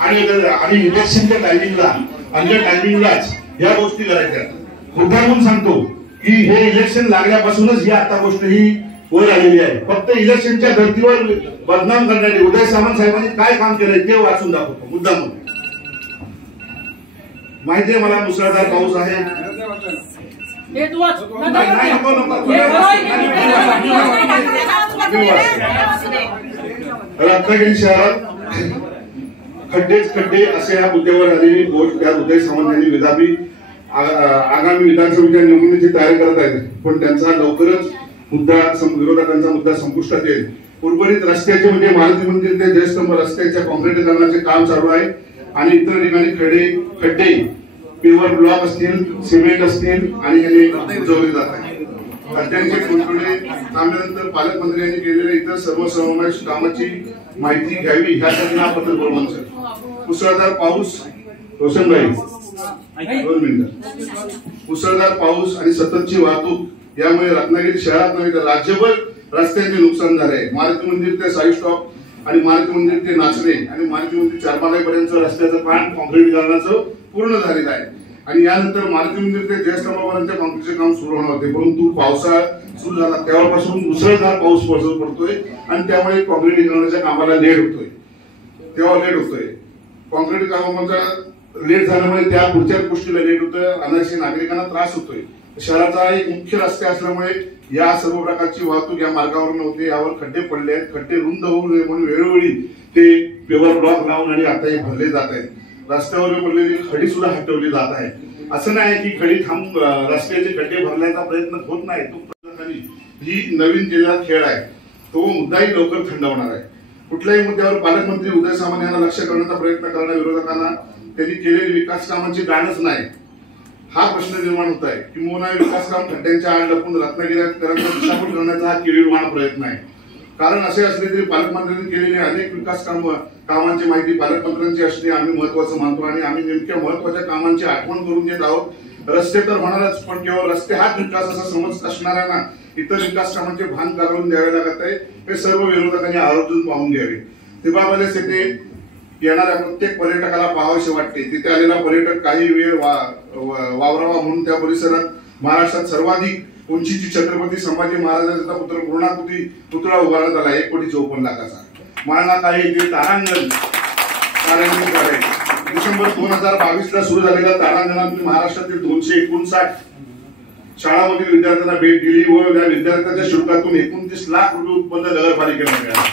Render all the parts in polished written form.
आणि इलेक्शनच्या टायमिंगला अंडर टायमिंगलाच या गोष्टी करायच्या। मुद्दामून सांगतो की हे इलेक्शन लागल्यापासूनच ही आता गोष्ट ही वर आलेली आहे। फक्त इलेक्शनच्या धर्तीवर बदनाम करण्यासाठी उदय सामंत साहेबांनी काय काम केलंय ते वाचून दाखवतो मुद्दामून। माहिती आहे मला मुसळधार पाऊस आहे, रत्नागिरी शहरात खड्डेच खड्डे असे या मुद्द्यावर आलेली गोष्ट त्या उदय सामंत यांनी विधाबी आगामी विधानसभेच्या निवडणुकीची तयारी करत आहेत, पण त्यांचा लवकरच मुद्दा विरोधकांचा मुद्दा संपुष्टात येईल। उर्वरित रस्त्याचे म्हणजे मारुती मंदिर ते जयस्तंभ रस्त्याच्या काँक्रिटीकरणाचे काम चालू आहे आणि इतर ठिकाणी खड्डे पेवर ब्लॉक असतील, सिमेंट असतील आणि हे बुजवले जात आहे। खड्ड्यांचे खुणखुणे थांबल्यानंतर पालकमंत्री यांनी केलेल्या इतर सर्व समावेश कामाची माहिती घ्यावी ह्यासाठी हा पत्रव्यवहार मंच। मुसळधार पाऊस रोशनबाई 2 मिनिटं। मुसळधार पाऊस आणि सततची वाहतूक यामुळे रत्नागिरी शहरात नव्हे तर राज्यभर रस्त्यांचे नुकसान झाले आहे। मारुती मंदिर ते साई स्टॉप आणि मारुती मंदिर ते नाचणे आणि मारुती मंदिर चारमालापर्यंत रस्त्याचं काम काँक्रिटीकरणाचं पूर्ण झालेलं आहे आणि यानंतर मारुती मंदिर ते जयस्तंभापर्यंत काँक्रीटचे काम सुरू होणार होते, परंतु पावसाळा सुरू झाला तेव्हापासून मुसळधार पाऊस पडतोय आणि त्यामुळे काँक्रिटीकरणाच्या कामाला लेट होतोय। काँक्रीट कामाचा लेट झाल्यामुळे त्या पुढच्या गोष्टीला लेट होतोय, अनावश्यक नागरिकांना त्रास होतोय। शहराचा एक मुख्य रस्ते असल्यामुळे या सर्व प्रकारची वाहतूक या मार्गावर नव्हती, यावर खड्डे पडले आहेत। खड्डे रुंद होऊ नये म्हणून वेळोवेळी ते पेवर ब्लॉक लावून आणि आता हे भरले जात आहेत। रस्त्यावर पडलेली खडी सुद्धा हटवली जात आहे। असं नाही की खडी थांब रस्त्याचे खड्डे भरण्याचा प्रयत्न होत नाही, तो ही नवीन केलेला खेळ आहे, तो मुद्दाही लवकर थंड होणार आहे। कुठल्याही मुद्द्यावर पालकमंत्री उदय सामंत यांना लक्ष करण्याचा प्रयत्न करणाऱ्या विरोधकांना त्यांनी केलेली विकास कामांची जाणच नाही हा प्रश्न निर्माण होत आहे। किंबहुना विकास काम खड्ड्यांच्या आड लपून रत्नागिरीकरांचा दिशाभूल करण्याचा हा केविलवाणा प्रयत्न आहे। कारण असे असले तरी पालकमंत्र्यांनी केलेली अनेक विकास कामांची माहिती पालकमंत्र्यांची असणे आम्ही महत्वाचं मानतो आणि आम्ही नेमक्या महत्वाच्या कामांची आठवण करून देत आहोत। रस्ते तर होणारच, पण केवळ रस्ते हाच विकास असा समज असणाऱ्यांना इतर विकास कामांचे भान करून द्यावे लागत आहे, हे सर्व विरोधकांनी आवर्जून पाहून घ्यावे। तिबाबालेस येथे येणाऱ्या प्रत्येक पर्यटकाला पाहावेसे वाटते, तिथे आलेला पर्यटक काही वेळ वावरावा म्हणून त्या परिसरात महाराष्ट्रात सर्वाधिक उंचीची छत्रपती संभाजी महाराजांचा पुतळा उभारण्यात आला 1,54,00,000चा। माळनाका येथील तारांगण डिसेंबर 2022 सुरू झालेल्या तारांगणात महाराष्ट्रातील 259 शाळांमधील विद्यार्थ्यांना भेट दिली व त्या विद्यार्थ्यांच्या शुल्कातून 29 लाख रुपये उत्पन्न नगरपालिकेला मिळाले।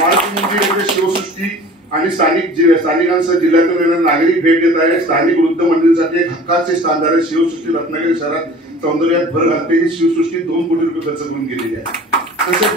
मारुती मंदिर येथे शिवसृष्टी आणि स्थानिकांसह जिल्ह्यातून येणारे नागरिक भेट देत आहेत। स्थानिक वृद्ध मंडळींसाठी एक हक्काचे स्थान झाले। शिवसृष्टी रत्नागिरी शहरात सौंदर्यात भर घालते। ही शिवसृष्टी 2 कोटी रुपये खर्च करून गेलेली आहे। तसेच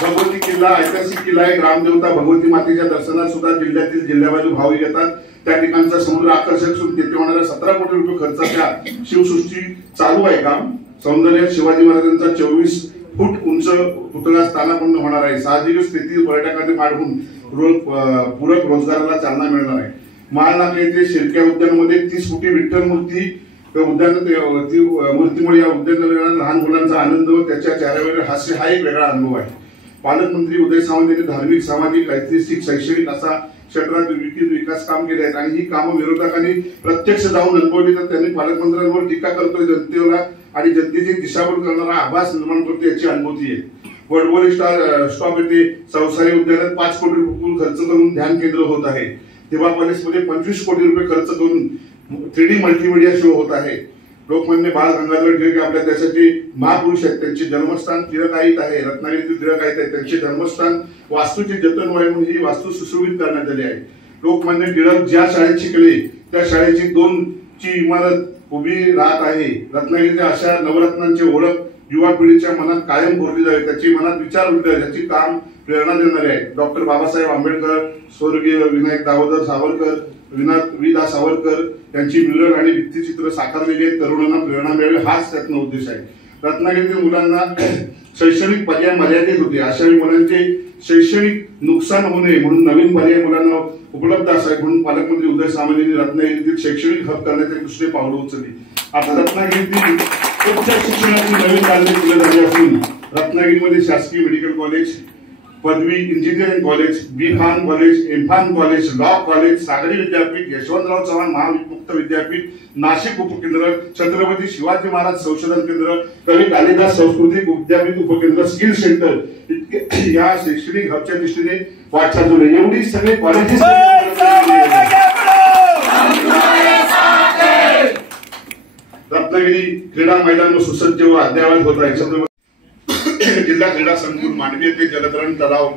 भगवती किल्ला ऐतिहासिक किल्ला आहे। ग्रामदेवता भगवती मातेच्या दर्शनात सुद्धा जिल्ह्यातील जिल्ह्याबाजू भाविक येतात। त्या ठिकाणचा समुद्र आकर्षक असून तिथे होणाऱ्या 17 कोटी रुपये खर्चाच्या शिवसृष्टी चालू आहे काम। सौंदर्यात शिवाजी महाराजांचा 24 फूट उंच पुतळा स्थानापन्न होणार आहे। साहजिकच तेथील पर्यटकांनी पाठवून पूरक रोजगाराला चालना मिळणार आहे। माळनाका येथे शिरक्या उद्यानामध्ये 30 फुटी विठ्ठल मूर्ती मूर्तीमुळे या उद्यानात लहान मुलांचा आनंद व त्याच्या चेहऱ्यावर हास्य हा एक वेगळा अनुभव आहे। पालकमंत्री उदय सामंत यांनी धार्मिक सामाजिक ऐतिहासिक शैक्षणिक असा क्षेत्रात विविध विकास काम केले आहेत आणि ही कामं विरोधकांनी प्रत्यक्ष जाऊन अनुभवली तर त्यांनी पालकमंत्र्यांवर टीका करतोय जनतेला आणि जनतेची दिशाभूल करणारा आभास निर्माण करतो याची अनुभूती आहे। वडबोली स्टॉप येथे संसारी उद्यानात 5 कोटी रुपये खर्च करून ध्यान केंद्र होत आहे। दिवा पॅलेसमध्ये 25 कोटी रुपये खर्च करून 3D मल्टीमीडिया शो होत आहे। लोकमान्य बाळ गंगाधर टिळक आपल्या देशाचे महापुरुष आहेत, त्यांचे जन्मस्थान टिळकाईत आहे। रत्नागिरीतील टिळकाईत आहे, त्यांचे जन्मस्थान वास्तूचे जतन व्हावे म्हणून ही वास्तू सुशोभित करण्यात आली आहे। लोकमान्य टिळक ज्या शाळेत शिकले त्या शाळेची 2 ची इमारत उभी राहत आहे। रत्नागिरीच्या अशा नवरत्नांची ओळख युवा पिढीच्या मनात कायम कोरली जावी, त्याची मनात विचार उठले याची काम प्रेरणा देणारे आहे। डॉक्टर बाबासाहेब आंबेडकर, स्वर्गीय विनायक दामोदर सावरकर, वि.दा. सावरकर यांची म्युरल आणि भित्तिचित्र साकारलेली आहेत। तरुणांना प्रेरणा मिळावी हाच त्यातला उद्देश आहे। रत्नागिरीतील मुलांना शैक्षणिक पर्याय मर्यादित होते, अशा मुलांचे शैक्षणिक नुकसान होऊ नये म्हणून नवीन पर्याय मुलांना उपलब्ध असावे म्हणून पालकमंत्री उदय सामंत यांनी रत्नागिरीतील शैक्षणिक हब करण्याचे दुसरे पावलं उचलली। आता रत्नागिरीतील उच्च शिक्षणाची नवीन काळजी केली झाली असून रत्नागिरीमध्ये शासकीय मेडिकल कॉलेज, पदवी engineering college, B Khan college, एमफान कॉलेज, लॉ कॉलेज, सागरी विद्यापीठ, यशवंतराव चव्हाण महामुक्त विद्यापीठ, नाशिक उपकेंद्र, छत्रपती शिवाजी महाराज संशोधन केंद्र, कवी कालिदास सांस्कृतिक विद्यापीठ उपकेंद्र, स्किल सेंटर इतके या शैक्षणिक हबच्या दृष्टीने वाटचाल सुरू आहे. एवढी सगळे कॉलेजेस रत्नागिरी क्रीडा मैदान सुसज्ज व अद्ययावत होत आहे. जिल्हा क्रीडा संकुल, मानवी ते जलतरण तलाव,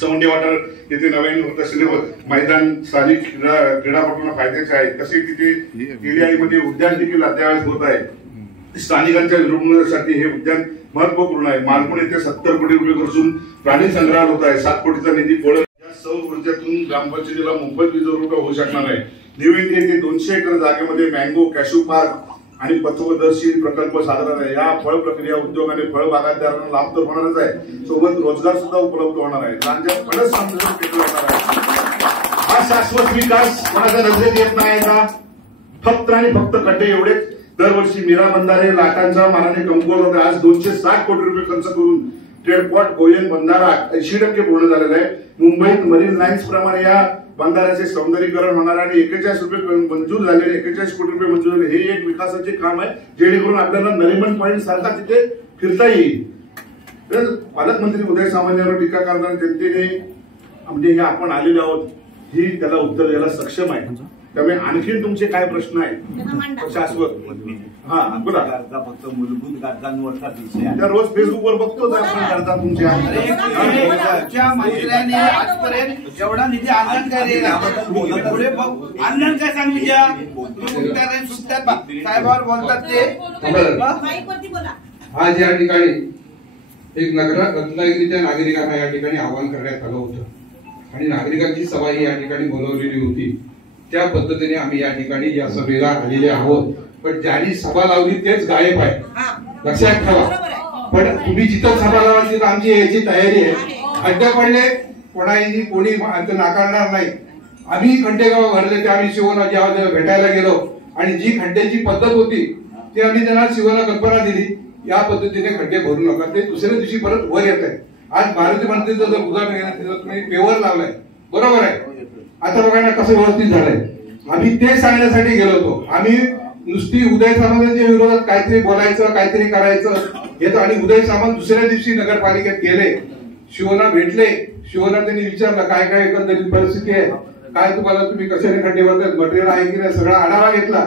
चौंडी वाटर येथे नवीन होत असलेले मैदान स्थानिक क्रीडापटूंना फायद्याचे आहे. तसे तिथे केडीआयमध्ये उद्यान देखील अद्ययावत होत आहे. स्थानिकांच्या विनोदासाठी हे उद्यान महत्वपूर्ण आहे. मालपूर येथे 70 कोटी रुपये खर्चून प्राणी संग्रहालय होत आहे. 7 कोटीचा निधी या सौर ऊर्जेतून ग्रामपंचायतीला मोफत वीज पुरवठा होऊ शकणार आहे. निविंद येथे 200 एकर जागेमध्ये मँगो, कॅशू पार्क आणि पथदर्शी प्रकल्प साधारण आहे. या फळ प्रक्रिया उद्योग आणि फळ बागायतदारांना लाभ तर होणारच आहे, सोबत रोजगार सुद्धा उपलब्ध होणार आहे. राज्यात फळच संशोधन केलं जाणार आहे. हा शाश्वत विकास कोणाच्या नजरेत येत नाही का? फक्त आणि फक्त खड्डे एवढेच. दरवर्षी मीरा बंधारे लाटांच्या मानाने कमकुवत होते. आज 260 कोटी रुपये खर्च करून ट्रेडपॉट गोयन बंधारा 80% पूर्ण झालेला आहे. मुंबईत मरीन लाईन्स प्रमाणे या बंधाऱ्याचे सौंदर्यीकरण होणार आणि 41 रुपये मंजूर झालेले, 41 कोटी रुपये मंजूर झाले. हे एक विकासाचे काम आहे, जेणेकरून आपल्याला नरिमन पॉइंट सारखा तिथे फिरता येईल. पालकमंत्री उदय सामंत यांवर टीका करणाऱ्या जनतेने म्हणजे हे आपण आलेले आहोत ही त्याला उत्तर द्यायला सक्षम आहे. त्यामुळे आणखी तुमचे काय प्रश्न आहेत शाश्वत? हा बोला. फक्त मूलभूत गरजांवरचा विषय आहे. त्या रोज फेसबुकवर बघतो आपण गरजा तुमच्या. मंत्र्याने आजपर्यंत एवढा निधी आणला आणलं काय सांग साहेबांवर बोलतात ते. आज या ठिकाणी एक रत्नागिरीच्या नागरिकांना या ठिकाणी आवाहन करण्यात आलं होतं आणि नागरिकांची सभा ही या ठिकाणी बोलवलेली होती. त्या पद्धतीने आम्ही या ठिकाणी या सभेला आलेले आहोत. पण ज्यांनी सभा लावली तेच गायब आहे, लक्षात ठेवा. पण तुम्ही जिथं सभा लावायची तर आमची याची तयारी आहे. खड्डे पडले कोणी नाकारणार नाही. आम्ही खड्डेगाव भरले ते आम्ही शिवना जेव्हा भेटायला गेलो आणि जी खड्ड्याची पद्धत होती ती आम्ही त्यांना शिवना कल्पना दिली, या पद्धतीने खड्डे भरू नका. ते दुसऱ्या दिवशी परत वर येत आहे. आज मारुती मंदिरचं जर उदाहरण घेण्यात तुम्ही पेवर लावलाय, बरोबर आहे. आता बघा ना कसं व्यवस्थित झालंय. आम्ही ते सांगण्यासाठी गेलो होतो. आम्ही नुसती उदय सामंतांच्या विरोधात काहीतरी बोलायचं, काहीतरी करायचं येतं आणि उदय सामंत दुसऱ्या दिवशी नगरपालिकेत गेले, शिवना भेटले. शिवना त्यांनी विचारलं काय काय एकंदरीत परिस्थिती आहे, काय तुम्हाला तुम्ही कशाने खड्डे भरतात, मटेरियल आहे की नाही, सगळा आढावा घेतला.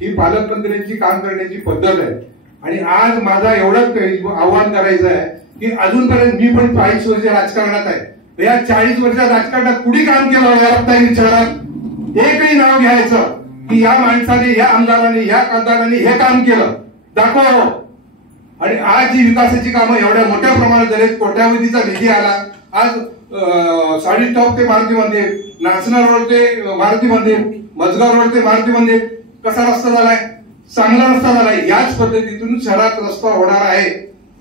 ही पालकमंत्र्यांची काम करण्याची पद्धत आहे. आणि आज माझा एवढंच आव्हान करायचं आहे की अजूनपर्यंत मी पण 40 वर्ष राजकारणात आहे. या 40 वर्षात राजकारणात कुणी काम केलं रत्नागिरी शहरात? एकही नाव घ्यायचं की या माणसाने, या आमदारांनी, या खासदारांनी हे काम केलं दाखवा. आणि आज जी विकासाची कामं एवढ्या मोठ्या प्रमाणात झालीत, कोट्यावधीचा निधी आला. आज साडी स्टॉप ते मारुती मंदिर, नाचना रोड ते मारुती मंदिर, मजगाव रोड ते मारुती मंदिर, कसा रस्ता झालाय? चांगला रस्ता झालाय. याच पद्धतीतून शहरात रस्ता होणार आहे.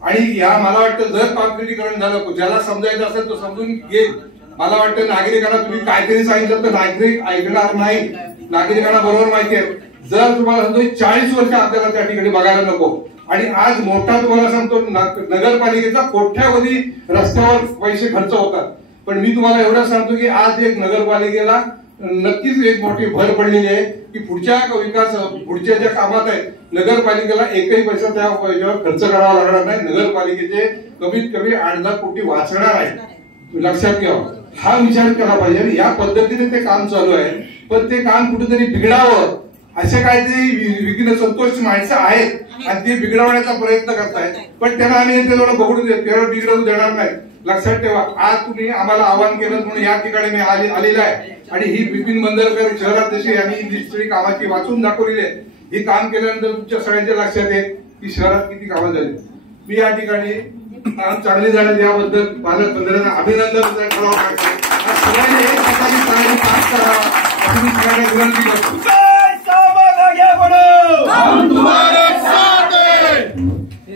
आणि या मला वाटतं जर कॉन्क्रिटीकरण झालं, ज्याला समजायचं असेल तो समजून घेईल. मला वाटतं नागरिकांना तुम्ही काहीतरी सांगितलं तर नागरिक ऐकणार नाही. नागरिकांना बरोबर माहिती आहे. जर तुम्हाला सांगतो 40 वर्ष आपल्याला त्या ठिकाणी बघायला नको. आणि आज मोठा तुम्हाला सांगतो नगरपालिकेचा कोट्यावधी रस्त्यावर पैसे खर्च होतात. पण मी तुम्हाला एवढं सांगतो की आज एक नगरपालिकेला नक्कीच एक मोठी भर पडलेली आहे की पुढच्या विकास, पुढच्या ज्या कामात आहेत नगरपालिकेला एकही पैसा त्या खर्च करावा लागणार नाही. नगरपालिकेचे कमीत कमी 8-10 कोटी वाचणार आहे, लक्षात घ्या. हा विचार केला पाहिजे. या पद्धतीने ते काम चालू आहे. पण ते काम कुठेतरी बिघडावं असे काहीतरी विघ्न संतोष माणसं आहेत आणि ते बिघडवण्याचा प्रयत्न करतायत. पण त्यांना आम्ही तेवढं बघू बिघडवू देणार नाही, लक्षात ठेवा. आज तुम्ही आम्हाला आवाहन केलं म्हणून या ठिकाणी मी आलेला आहे. आणि ही बिपिन बंदरकर शहरात जशी आम्ही लिस्टरी कामाची वाचून दाखवलेली आहे, ही काम केल्यानंतर तुमच्या सगळ्यांच्या लक्षात येईल की शहरात किती कामं झाली. मी या ठिकाणी चांगली झाली याबद्दल पालकमंत्र्यांना अभिनंदन सगळ्यांनी एक प्रकारची चांगली पास करावा अशी मी सगळ्यांना विनंती करतो.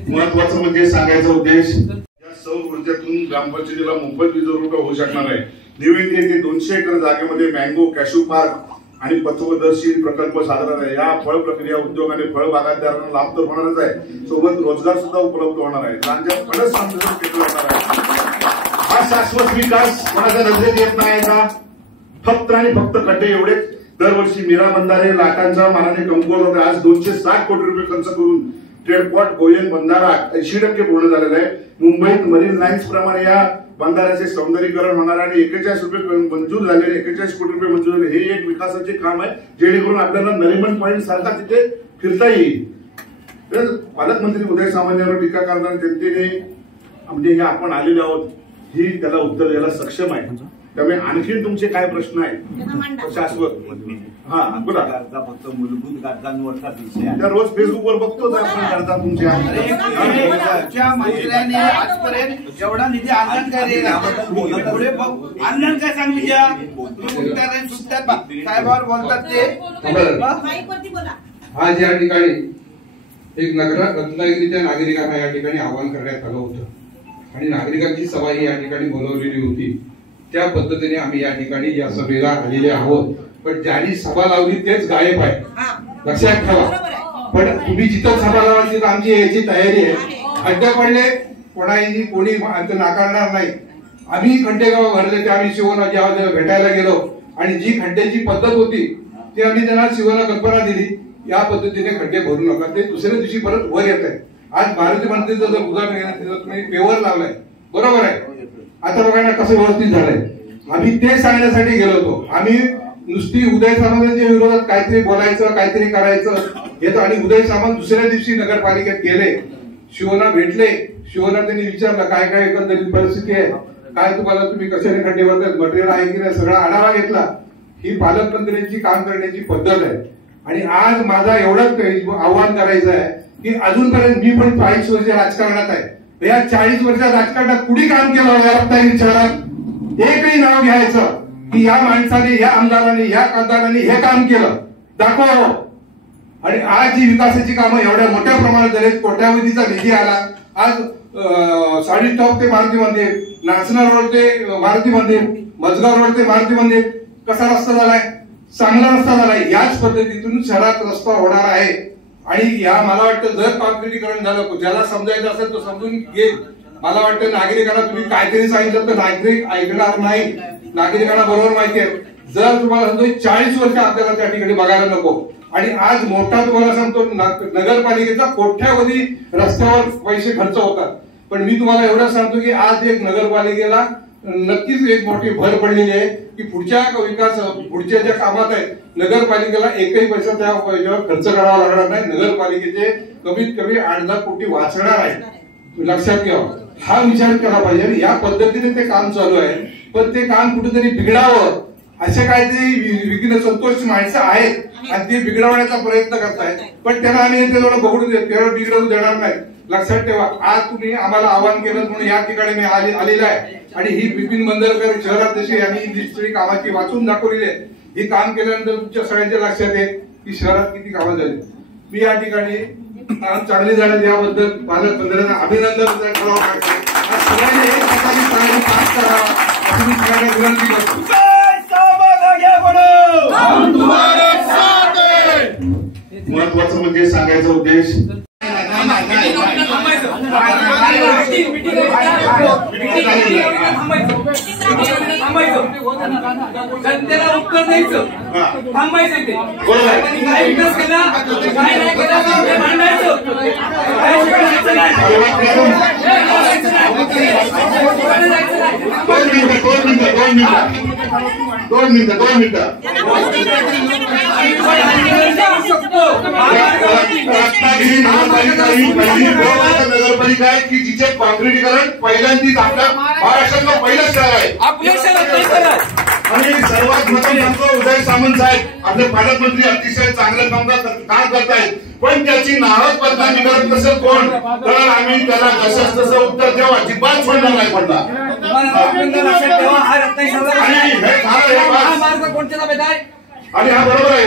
महत्वाचं म्हणजे सांगायचा उद्देश, या सौर ऊर्जेतून ग्रामपंचायतीला मोफत वीज पुरवठा होऊ शकणार आहे. निविंद येथे 200 एकर जागेमध्ये मँगो, कॅशू पार्क आणि पथदर्शी प्रकल्प साधारण आहे. या फळ प्रक्रिया उद्योग आणि फळ बागायतदारांना लाभ तर होणारच आहे, सोबत रोजगार सुद्धा उपलब्ध होणार आहे. राज्यात फळच संशोधन केलं जाणार आहे. हा हा शाश्वत विकास कोणाच्या नजरेत येत नाही का? फक्त आणि फक्त खड्डे एवढेच. दरवर्षी मीरा बंधारे लाटांच्या मानाने कमकुवत होते. आज 260 कोटी रुपये खर्च करून ट्रेडपॉट गोयन बंधारा 80% पूर्ण झालेला आहे. मुंबईत मरीन लाईन्स प्रमाणे या बंधाऱ्याचे सौंदर्यीकरण होणार आणि 41 रुपये मंजूर झालेले, 41 कोटी रुपये मंजूर झाले. हे एक विकासाचे काम आहे जेणेकरून आपल्याला नरिमन पॉईंट सारखा तिथे फिरता येईल. तर पालकमंत्री उदय सामंत यांवर टीका करणाऱ्या जनतेने म्हणजे हे आपण आलेले आहोत ही त्याला उत्तर द्यायला सक्षम आहे. त्यामुळे आणखी तुमचे काय प्रश्न आहेत शाश्वत? हा बोला. गरजा फक्त मूलभूत गरजांवरचा विषय आहे. त्या रोज फेसबुकवर बघतोच आपण गरजा तुमच्या. तुमच्या मंत्र्याने आजपर्यंत जेवढा निधी आणलं काय सांगली साहेबांवर बोलतात ते. आज या ठिकाणी एक रत्नागिरीच्या नागरिकांना या ठिकाणी आवाहन करण्यात आलं होतं आणि नागरिकांची सभा ही या ठिकाणी बोलवलेली होती. त्या पद्धतीने आम्ही या ठिकाणी या सभेला आलेले आहोत. पण ज्यांनी सभा लावली तेच गायब आहे, लक्षात ठेवा. पण तुम्ही जिथं सभा लावायची तर आमची याची तयारी आहे. खड्डे पडले कोणी नाकारणार नाही. आम्ही खड्डेगाव भरले ते आम्ही शिवना जेव्हा भेटायला गेलो आणि जी खड्ड्याची पद्धत होती ती आम्ही त्यांना शिवना कल्पना दिली, या पद्धतीने खड्डे भरू नका. ते दुसऱ्या दिवशी परत वर येत आहे. आज मारुती मंदिरचं जर उदाहरण घेण्यात तुम्ही पेवर लावलाय, बरोबर आहे. आता बघा ना कसं व्यवस्थित झालंय. आम्ही ते सांगण्यासाठी गेलो होतो. आम्ही नुसती उदय सामंतांच्या विरोधात काहीतरी बोलायचं, काहीतरी करायचं येतं आणि उदय सामंत दुसऱ्या दिवशी नगरपालिकेत गेले, शिवना भेटले. शिवना त्यांनी विचारलं काय काय एकंदरीत परिस्थिती आहे, काय तुम्हाला तुम्ही कशाने खड्डे भरतात, मटेरियल आहे की नाही, सगळा आढावा घेतला. ही पालकमंत्र्यांची काम करण्याची पद्धत आहे. आणि आज माझा एवढंच आव्हान करायचं आहे की अजूनपर्यंत मी पण 40 वर्ष राजकारणात आहे. या 40 वर्षात राजकारणात कुणी काम केलं रत्नागिरी शहरात? एकही नाव घ्यायचं की या माणसाने, या आमदारांनी, या खासदारांनी हे काम केलं दाखवावं. आणि आज जी विकासाची कामं एवढ्या मोठ्या प्रमाणात झालीत, कोट्यावधीचा निधी आला. आज साडी टॉप ते मारुती मंदिर, नाचना रोड ते मारुती मंदिर, मजगाव रोड ते मारुती मंदिर कसा रस्ता झालाय? चांगला रस्ता झालाय. याच पद्धतीतून शहरात रस्ता होणार आहे. आणि या मला वाटतं जर कॉन्क्रिटीकरण झालं, ज्याला समजायचं असेल तो समजून घेईल. मला वाटतं नागरिकांना तुम्ही काहीतरी सांगितलं तर नागरिक ऐकणार नाही. नागरिकांना बरोबर माहिती आहे. जर तुम्हाला सांगतो 40 वर्ष आपल्याला त्या ठिकाणी बघायला नको. आणि आज मोठा तुम्हाला सांगतो नगरपालिकेचा कोट्यावधी रस्त्यावर पैसे खर्च होतात. पण मी तुम्हाला एवढं सांगतो की आज एक नगरपालिकेला नक्कीच एक मोठी भर पडलेली आहे की पुढच्या पुढच्या ज्या कामात आहेत नगरपालिकेला एकही पैसा त्या खर्च करावा लागणार नाही. नगरपालिकेचे कमीत कमी 8-10 कोटी वाचणार आहे. लक्षात घ्या. हा विचार केला पाहिजे. या पद्धतीने ते काम चालू आहे. पण ते काम कुठेतरी बिघडावं असे काहीतरी विघ्न संतोष माणसं आहेत आणि ते बिघडवण्याचा प्रयत्न करतायत. पण त्यांना आम्ही तेवढं बघू बिघडवू देणार नाही. लक्षात ठेवा. आज तुम्ही आम्हाला आवाहन केलं म्हणून या ठिकाणी मी आलेला आहे. आणि ही बिपिन बंदरकर शहरात जशी आम्ही हिस्ट्री कामाची वाचून दाखवलेली आहे, ही काम केल्यानंतर तुमच्या सगळ्यांच्या लक्षात येईल की शहरात किती कामं झाली. मी या ठिकाणी काम चांगली झालं याबद्दल पालकमंत्र्यांना अभिनंदन करावं. सगळ्यांनी एक प्रकारे चांगली पास करावा अशी मी सगळ्यांना विनंती करतो. महत्वाचं म्हणजे सांगायचा उद्देश जनतेला उत्तर द्यायचं, थांबायचं ते काय विकास केला काय नाही केला मांडायचं. दोन मिनिटं रत्नागिरी महापालिका ही पहिली नगरपालिका आहे की जिचे कॉन्क्रिटीकरण पहिल्यांदाच आपल्या महाराष्ट्रातलं पहिलं शहर आहे. आणि सर्वात महत्त्वाचं उदय सामंत साहेब आपले पालकमंत्री अतिशय चांगलं काम करतायत. पण त्याची नाहक बदनामी करत नसेल कोण तर आम्ही त्याला जसं तसं उत्तर देऊ, अजिबात सोडणार नाही. पडला आणि हा बरोबर आहे.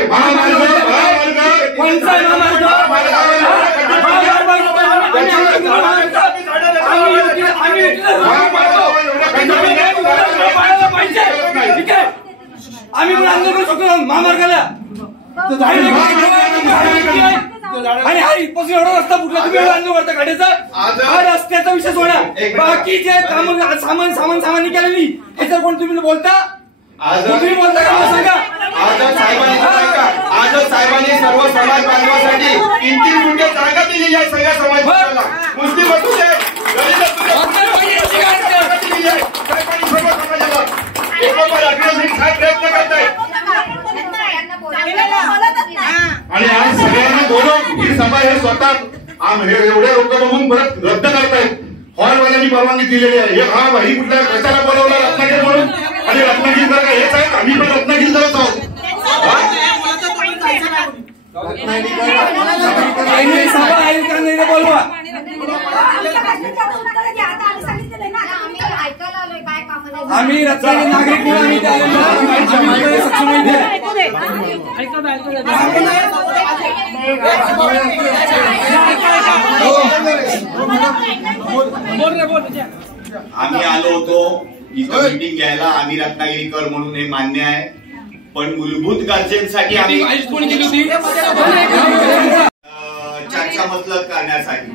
आम्ही आंदोलन शकतो महामार्गाला आणि हा इथपासून एवढा रस्ता फुटला, तुम्ही आणलं वरता गाडीचा, हा रस्त्याचा विषय सोडा, बाकी जे काम सामान केलेली ह्याच्यावर कोण तुम्ही बोलता? तुम्ही बोलता का मला सांगा? आज साहेबांनी सर्व समाज बांधवासाठी 3-3 गुंठे जागा दिलेली आहे सगळ्या समाजाला. मुस्लिम असू दे, दलित असू दे, सर्व समाजाला एकोपा राखण्यासाठी काय प्रयत्न करतायत. आणि आज सगळ्यांना बोलवून ही सभा हे स्वतः हे एवढे लोक बघून परत रद्द करतायत. हॉलवाल्यांनी परवानगी दिलेली आहे. हा भाई कुठल्या कशाला बोलवला रत्नागिरी म्हणून, आणि रत्नागिरी जर का हेच आहे, आम्ही पण रत्नागिरी करत आहोत. बोलवा आम्ही रत्नागिरी नागरिक म्हणून आम्ही आम्ही आलो होतो इथं मीटिंग घ्यायला. आम्ही रत्नागिरीकर म्हणून हे मान्य आहे, पण मूलभूत गरजेसाठी आम्ही चर्चा मसलत करण्यासाठी.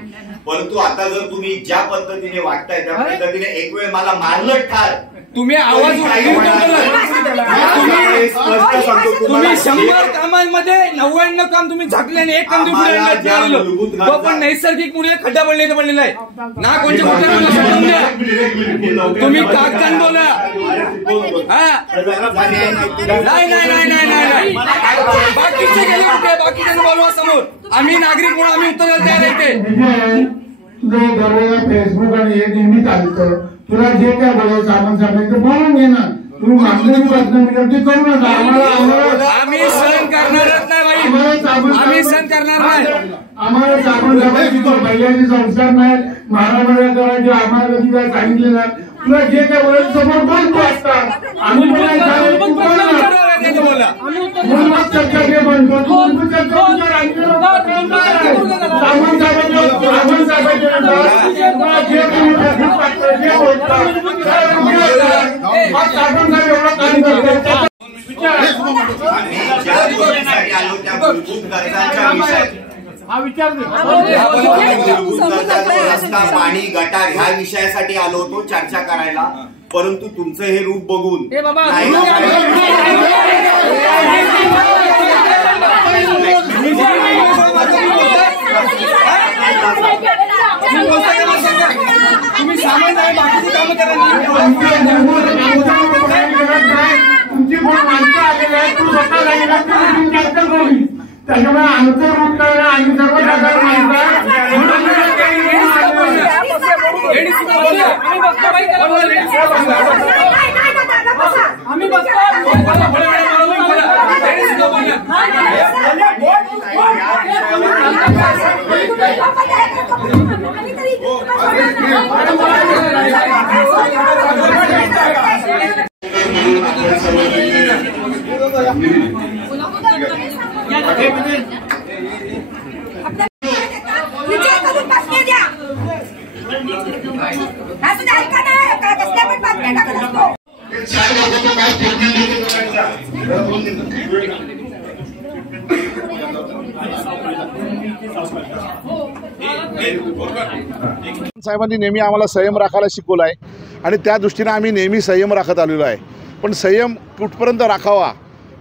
परंतु आता जर तुम्ही ज्या पद्धतीने वागताय त्या पद्धतीने एक वेळ मला मारलं ठार, तुम्ही आवाज तुम्ही 100 कामांमध्ये 99 काम तुम्ही झाकले आणि एक काम तुम्ही पण नैसर्गिक मुळे खड्डा पडलेला आहे ना. कोणत्या तुम्ही कागदान बोला. नाही बाकीचे गेले कुठे? बाकीच्यांना बोलवा समोर. आम्ही नागरिक म्हणून आम्ही उत्तर द्यायला तयार आहे. फेसबुक आणि हे नेहमी चालतं. तुला जे काय बोलायचं सामान सांगायचं बोलून घे ना. तुम्ही मागणी प्रश्न करू नका. आम्ही सहन करणारच नाही बाई, आम्ही सहन करणार नाही. आम्हाला साबण करायची पहिल्याचे संस्कार नाही, मारामाऱ्या करायचे आम्हाला कधी काय सांगितले नाही. तुला जे काय बोलायचं समोर बोलतो असतात. आम्ही मूलभूत चर्चा घे म्हणतो. तू मूलभूत चर्चा साबण साहेबांचे जे तुम्ही जे बोलता साबण साहेब एवढं काम करतात. रस्ता, पाणी, गटार ह्या विषयासाठी आलो होतो चर्चा करायला. परंतु तुमचं हे रूप बघून तुम्ही सामान बाकीची कामं तुमची कोण माणसं आलेली आहे, तू स्वतः लागेल चर्चा करू. त्याच्यामुळे आमचं रूप करणं आम्ही सर्व प्रकार साहेबांनी नेहमी आम्हाला संयम राखायला शिकवलं आहे आणि त्या दृष्टीने आम्ही नेहमी संयम राखत आलेलो आहे. पण संयम कुठपर्यंत राखावा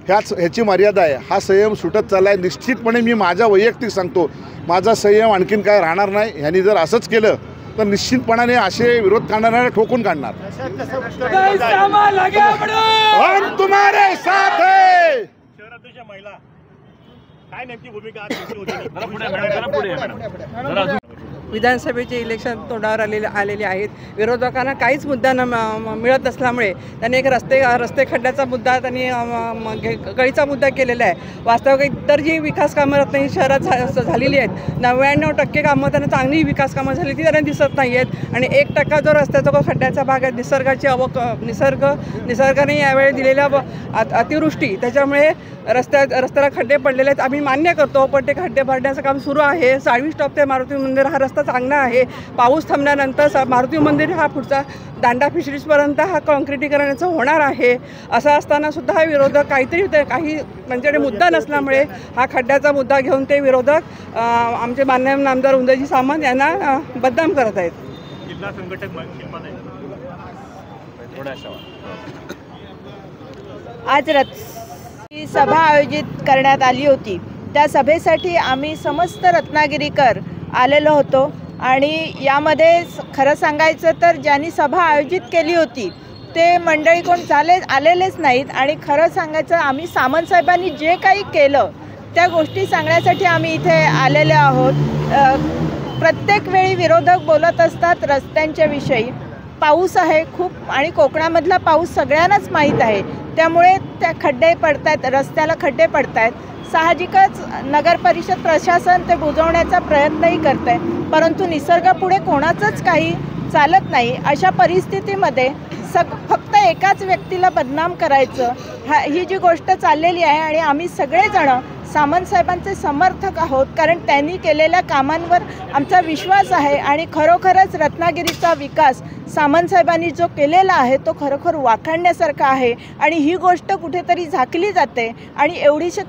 ह्याची मर्यादा आहे. हा संयम सुटत चालला आहे. निश्चितपणे मी माझा वैयक्तिक सांगतो, माझा संयम आणखीन काय राहणार नाही. ह्यांनी जर असंच केलं तर निश्चितपणाने असे विरोध करणाऱ्याला ठोकून काढणार. हम तुम्हारे साथ है. काय नेमकी भूमिका विधानसभेचे इलेक्शन तोंडावर आलेले आहेत. विरोधकांना काहीच मुद्दा मिळत नसल्यामुळे त्यांनी एक रस्ते खड्ड्याचा मुद्दा त्यांनी गळीचा मुद्दा केलेला आहे. वास्तविक इतर जी विकास कामं रत्नागिरी शहरात झालेली आहेत 99% कामं त्यांना चांगली विकास कामं झाली ती त्यांना दिसत नाही आहेत. आणि 1% जो रस्त्याचा खड्ड्याचा भाग आहे निसर्गाने यावेळी दिलेल्या अतिवृष्टी त्याच्यामुळे रस्त्याला खड्डे पडलेले आहेत. आम्ही मान्य करतो, पण ते खड्डे भरण्याचं काम सुरू आहे. 40 स्टॉप ते मारुती मंदिर हा रस्ता रस्ता चांगला आहे. पाऊस थांबल्यानंतर मारुती मंदिर हा पुढचा दांडा फिशरीजपर्यंत हा कॉन्क्रिटीकरणाचं होणार आहे. असं असताना सुद्धा हा विरोधक काही त्यांच्याकडे मुद्दा नसल्यामुळे हा खड्ड्याचा मुद्दा घेऊन ते विरोधक आमचे माननीय नामदार उदयजी सामंत यांना बदनाम करत आहेत. जिल्हा संघटक आज सभा आयोजित करण्यात आली होती. त्या सभेसाठी आम्ही समस्त रत्नागिरीकर आलेलो होतो आणि यामध्ये खरं सांगायचं तर ज्यांनी सभा आयोजित केली होती ते मंडळी कोण आलेलेच नाहीत. आणि खरं सांगायचं आम्ही सामंत साहेबांनी जे काही केलं त्या गोष्टी सांगण्यासाठी आम्ही इथे आलेले आहोत. प्रत्येक वेळी विरोधक बोलत असतात रस्त्यांच्या विषयी. पाऊस आहे खूप आणि कोकणामधला पाऊस सगळ्यांनाच माहीत आहे. त्यामुळे त्या खड्डे पडत आहेत, रस्त्याला खड्डे पडत आहेत. साहजिकच नगर परिषद प्रशासन ते बुजवण्याचा प्रयत्नही करत आहे, परंतु निसर्गापुढे कोणाचंच काही चालत नाही. अशा परिस्थितीमध्ये फक्त एकाच व्यक्तीला बदनाम करायचं ही जी गोष्ट चाललेली आहे. आणि आम्ही सगळेजण सामंत साहेबांचे समर्थक आहोत, कारण त्यांनी केलेल्या कामांवर आमचा विश्वास आहे. आणि खरोखरच रत्नागिरीचा विकास सामंत साहेबांनी जो केलेला आहे तो खरोखर वाखाणण्यासारखा आहे. आणि ही गोष्ट कुठेतरी झाकली जाते आणि एवढीशे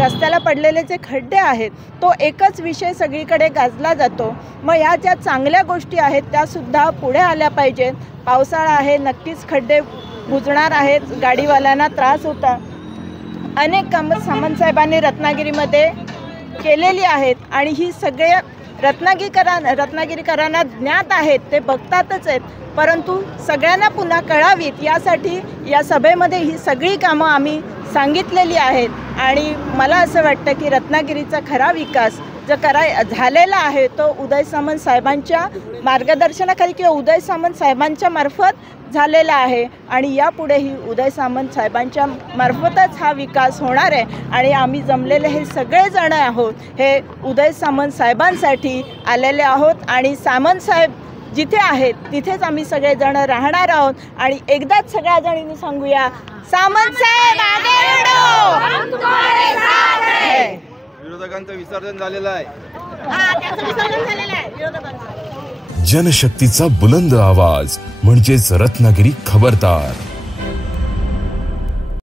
रस्त्याला पडलेले जे खड्डे आहेत तो एकच विषय सगळीकडे गाजला जातो. मग ह्या ज्या चांगल्या गोष्टी आहेत त्यासुद्धा पुढे आल्या पाहिजेत. पावसाळा आहे, नक्कीच खड्डे बुजणार आहेत, गाडीवाल्यांना त्रास होता. अनेक कामं सामंत साहेबांनी रत्नागिरीमध्ये केलेली आहेत आणि ही सगळ्या रत्नागिरीकरांना ज्ञात आहेत, ते बघतातच आहेत. परंतु सगळ्यांना पुन्हा कळावीत यासाठी या सभेमध्ये ही सगळी कामं आम्ही सांगितलेली आहेत. आणि मला असं वाटतं की रत्नागिरीचा खरा विकास जो झालेला आहे तो उदय सामंत साहेबांच्या मार्गदर्शनाखाली किंवा उदय सामंत साहेबांच्या मार्फत झालेला आहे. आणि यापुढेही उदय सामंत साहेबांच्या मार्फतच हा विकास होणार आहे. आणि आम्ही जमलेले हे सगळेजण आहोत हे उदय सामंत साहेबांसाठी आलेले आहोत. आणि सामंत साहेब जिथे आहेत तिथेच आम्ही सगळेजण राहणार आहोत. आणि एकदाच सगळ्या जणींनी सांगूया, सामंत साहेब आगे बढ़ो, हम तुम्हारे साथ हैं. विरोधकांचं विसर्जन झालेलं आहे. त्याचं विसर्जन झालेलं आहे विरोधकांचं. जनशक्तीचा बुलंद आवाज म्हणजेच रत्नागिरी खबरदार.